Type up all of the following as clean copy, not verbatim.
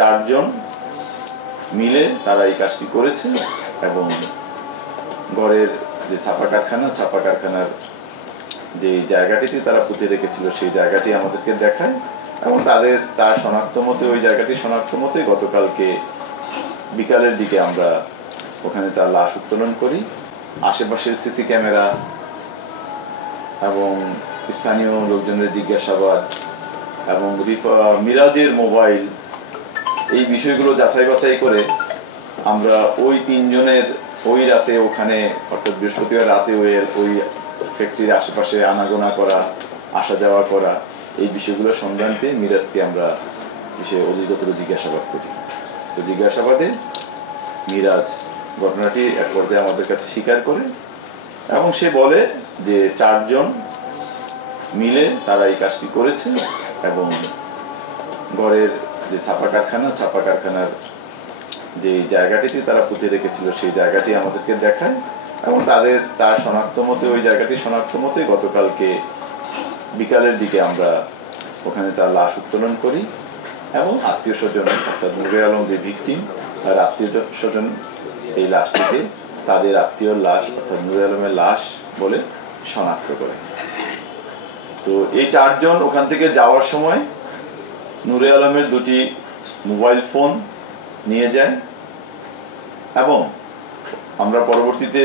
চারজন মিলে তারা এই কাজটি করেছে এবং গড়ের যে ছাপা কারখানার যে জায়গাটিতে তারা পুঁতে রেখেছিল সেই জায়গাটি আমাদেরকে দেখায় এবং তার শনাক্ত মতে ওই জায়গাটি শনাক্ত মতে গতকালকে বিকালের দিকে আমরা ওখানে তার লাশ উত্তোলন করি। আশেপাশের সিসি ক্যামেরা এবং স্থানীয় লোকজনের জিজ্ঞাসাবাদ এবং মিরাজের মোবাইল এই বিষয়গুলো যাচাই বাছাই করে আমরা ওই তিনজনের ওই রাতে ওখানে অর্থাৎ বৃহস্পতিবার রাতে ওই ফ্যাক্টরির আশেপাশে আনাগোনা করা আসা যাওয়া করা এই বিষয়গুলো সন্ধান পেয়ে মিরাজকে আমরা অধিকতর জিজ্ঞাসাবাদ করি। তো জিজ্ঞাসাবাদে মিরাজ ঘটনাটি এক পর্যায়ে আমাদের কাছে স্বীকার করে এবং সে বলে যে চারজন মিলে তারা এই কাজটি করেছে এবং গড়ের যে ছাপা কারখানার যে জায়গাটিতে তারা পুঁতে রেখেছিল সেই জায়গাটি আমাদেরকে দেখায় এবং তার শনাক্ত মতে ওই জায়গাটি শনাক্ত মতে গতকালকে বিকালের দিকে আমরা ওখানে তার লাশ উত্তোলন করি এবং আত্মীয় স্বজন অর্থাৎ নুরে আলম যে ভিকটিম তার আত্মীয় স্বজন এই লাশটিকে তাদের আত্মীয়র লাশ অর্থাৎ নুরে আলমের লাশ বলে শনাক্ত করে। তো এই চারজন ওখান থেকে যাওয়ার সময় নুরে আলমের দুটি মোবাইল ফোন নিয়ে যায় এবং আমরা পরবর্তীতে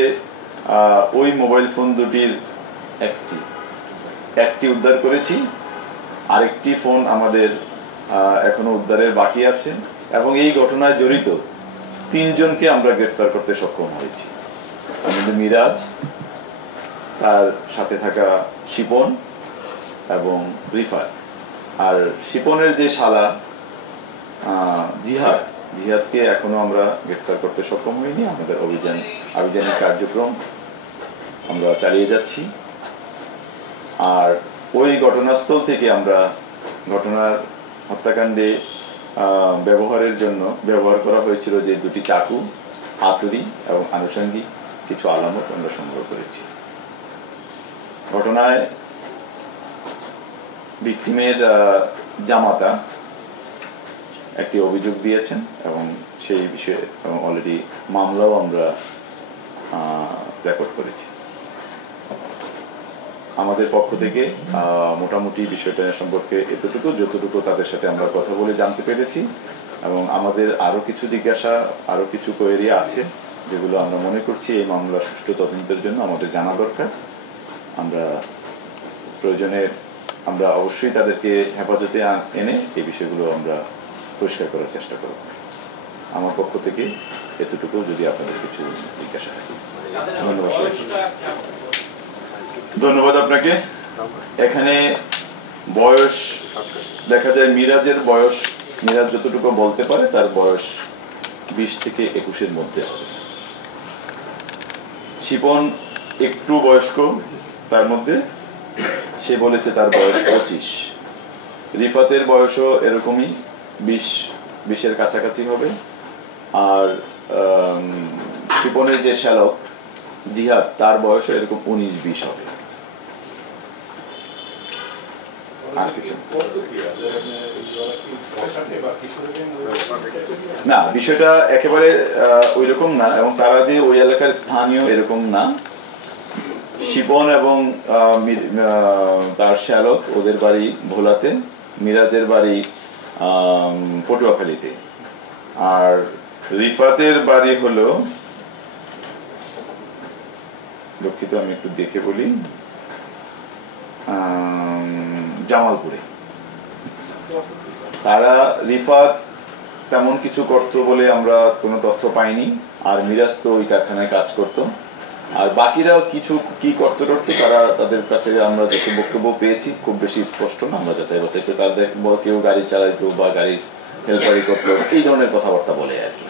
ওই মোবাইল ফোন দুটির একটি উদ্ধার করেছি, আরেকটি ফোন আমাদের এখনো উদ্ধারের বাকি আছে এবং এই ঘটনায় জড়িত তিনজনকে আমরা গ্রেফতার করতে সক্ষম হয়েছি। আমাদের মিরাজ, তার সাথে থাকা শিপন এবং রিফাত, আর শিপনের যে শালা জিহাদকে এখনো আমরা গ্রেফতার করতে সক্ষম হইনি। আমাদের অভিযানিক কার্যক্রম আমরা চালিয়ে যাচ্ছি। আর ওই ঘটনাস্থল থেকে আমরা হত্যাকাণ্ডে ব্যবহার করা হয়েছিল যে দুটি চাকু, হাতুড়ি এবং আনুষঙ্গিক কিছু আলামত আমরা সংগ্রহ করেছি। ঘটনায় ভিকটিমের জামাতা একটি অভিযোগ দিয়েছেন এবং সেই বিষয়ে অলরেডি মামলাও আমরা রেকর্ড করেছি। আমাদের পক্ষ থেকে মোটামুটি বিষয়টা সম্পর্কে যতটুকু তাদের সাথে আমরা কথা বলে জানতে পেরেছি এবং আমাদের আরও কিছু কোয়েরি আছে যেগুলো আমরা মনে করছি এই মামলা সুষ্ঠু তদন্তের জন্য আমাদের জানা দরকার। প্রয়োজনে আমরা অবশ্যই তাদেরকে হেফাজতে এনে এই বিষয়গুলো আমরা পরিষ্কার করার চেষ্টা করব। আমার পক্ষ থেকে এতটুকু, যদি আপনাদের কিছু জিজ্ঞাসা থাকে। ধন্যবাদ আপনাকে। এখানে বয়স দেখা যায় মিরাজ যতটুকু বলতে পারে তার বয়স 20 থেকে 21-এর মধ্যে হবে। শিপন একটু বয়স্ক, তার মধ্যে সে বলেছে তার বয়স 25। রিফাতের বয়সও এরকমই 20-এর কাছাকাছি হবে। আর শিপনের যে শ্যালক জিহাদ, তার বয়সও এরকম 19-20 হবে। না, বিষয়টা একেবারে ওই রকম না এবং তারা যে ওই এলাকার স্থানীয় এরকম না। শিপন এবং তার শ্যালক, ওদের বাড়ি ভোলাতে, মিরাজের বাড়ি পটুয়াখালীতে, আর রিফাতের বাড়ি হলো, দুঃখিত আমি একটু দেখে বলি, জামালপুরে। তারা রিফাত তেমন কিছু করতো বলে আমরা কোনো তথ্য পাইনি, আর মিরাজ তো ওই কারখানায় কাজ করতো। আর বাকিরা কিছু কি করতে তাদের কাছে আমরা যত বক্তব্য পেয়েছি খুব বেশি স্পষ্ট না। আমরা যাচাই বাছাই করে তাদের কেউ গাড়ি চালাইতো বা গাড়ির হেল্পারি করতো, এই ধরনের কথাবার্তা বলে আর কি।